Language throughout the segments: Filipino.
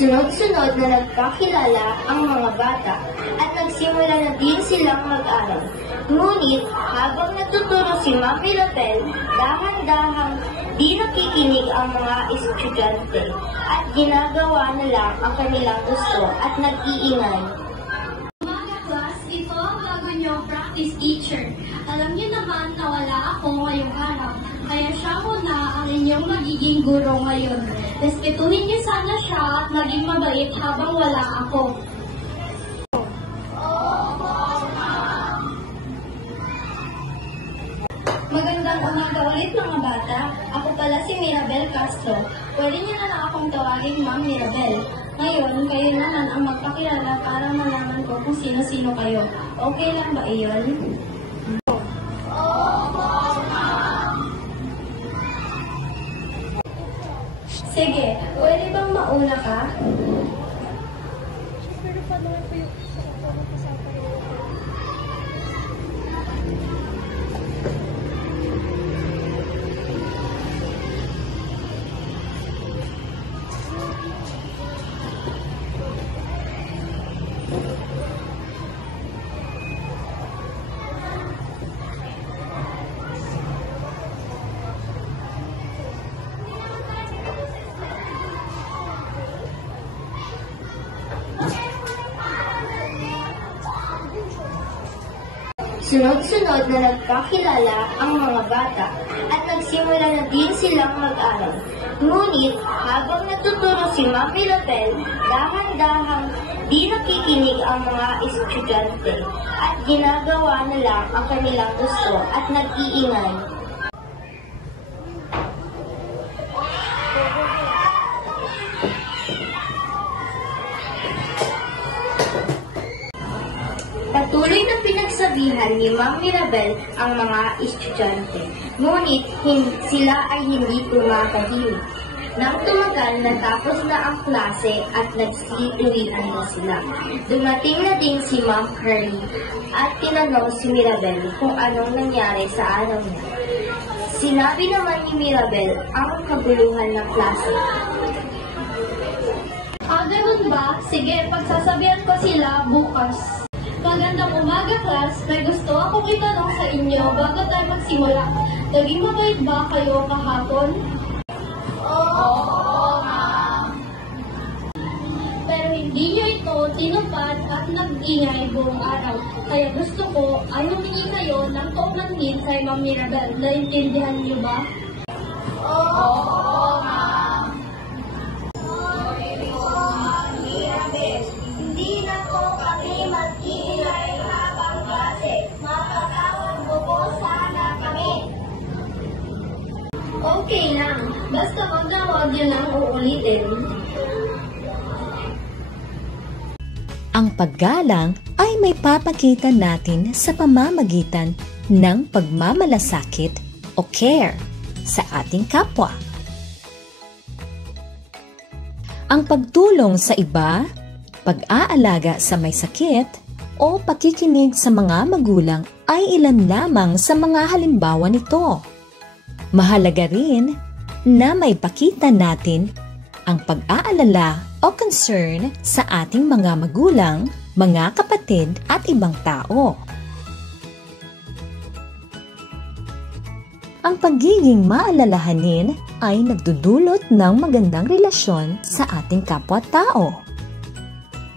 Sunod-sunod na nagkakilala ang mga bata at nagsimula na din silang mag-aral. Ngunit habang natuturo si Ma'am Mirabel, dahan-dahang di nakikinig ang mga estudyante at ginagawa na lang ang kanilang gusto at nag-iingay. Mga class, ito ang bago niyong practice teacher. Alam niyo naman na wala ako ngayong araw, kaya siya muna ang inyong magiging guro ngayon. Respetuhin niyo sana siya at maging mabait habang wala ako. Magandang umaga ulit mga bata. Ako pala si Mirabel Castro. Pwede niyo na lang akong tawagin Ma'am Mirabel. Ngayon, kayo naman ang magpakilala para malaman ko kung sino-sino kayo. Okay lang ba iyon? Sige, pwede bang mauna ka? Sunod-sunod na nagkakilala ang mga bata at nagsimula na din silang mag-aral. Ngunit habang natuturo si Ma'am Mirabel, dahan-dahang di nakikinig ang mga estudyante at ginagawa na lang ang kanilang gusto at nag-iingay. Patuloy na pinagsabihan ni Ma'am Mirabel ang mga estudyante, ngunit sila ay hindi tumatahimik. Nang tumagal, natapos na ang klase at nagslituwian na sila. Dumating na din si Ma'am Curly at tinanong si Mirabel kung anong nangyari sa araw niya. Sinabi naman ni Mirabel ang kaguluhan ng klase. Ganun ba? Sige, pagsasabihan ko sila bukas. Magandang umaga, class. May gusto akong itanong sa inyo bago tayo magsimula. Naging mabait ba kayo kahapon? Oo, ma'am. Pero hindi niyo ito tinupad at nag-ingay buong araw. Kaya gusto ko ay humingi kayo ng paumanhin sa Ma'am Mirabel. Naintindihan niyo ba? Oo, ma'am. Hindi na po kami mag-iingay habang klase. Mapatawad mo po sana kami. Okay lang. Basta wag na wag yun lang uulitin. Ang paggalang ay may papakita natin sa pamamagitan ng pagmamalasakit o care sa ating kapwa. Ang pagtulong sa iba, pag-aalaga sa may sakit, o pakikinig sa mga magulang ay ilan lamang sa mga halimbawa nito. Mahalaga rin na may pakita natin ang pag-aalala o concern sa ating mga magulang, mga kapatid at ibang tao. Ang pagiging maalalahanin ay nagdudulot ng magandang relasyon sa ating kapwa-tao.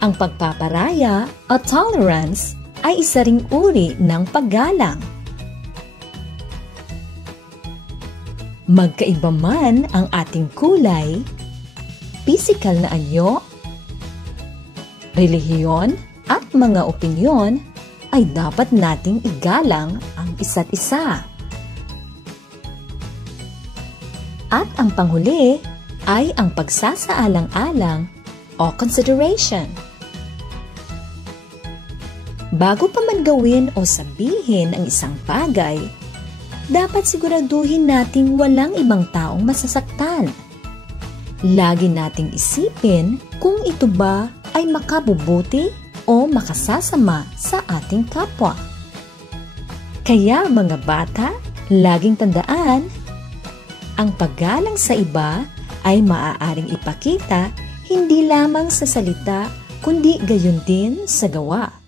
Ang pagpaparaya o tolerance ay isa ring uri ng paggalang. Magkaiba man ang ating kulay, pisikal na anyo, relihiyon at mga opinyon, ay dapat nating igalang ang isa't isa. At ang panghuli ay ang pagsasaalang-alang o consideration. Bago pa man gawin o sabihin ang isang bagay, dapat siguraduhin nating walang ibang taong masasaktan. Lagi nating isipin kung ito ba ay makabubuti o makasasama sa ating kapwa. Kaya mga bata, laging tandaan, ang paggalang sa iba ay maaaring ipakita hindi lamang sa salita, kundi gayon din sa gawa.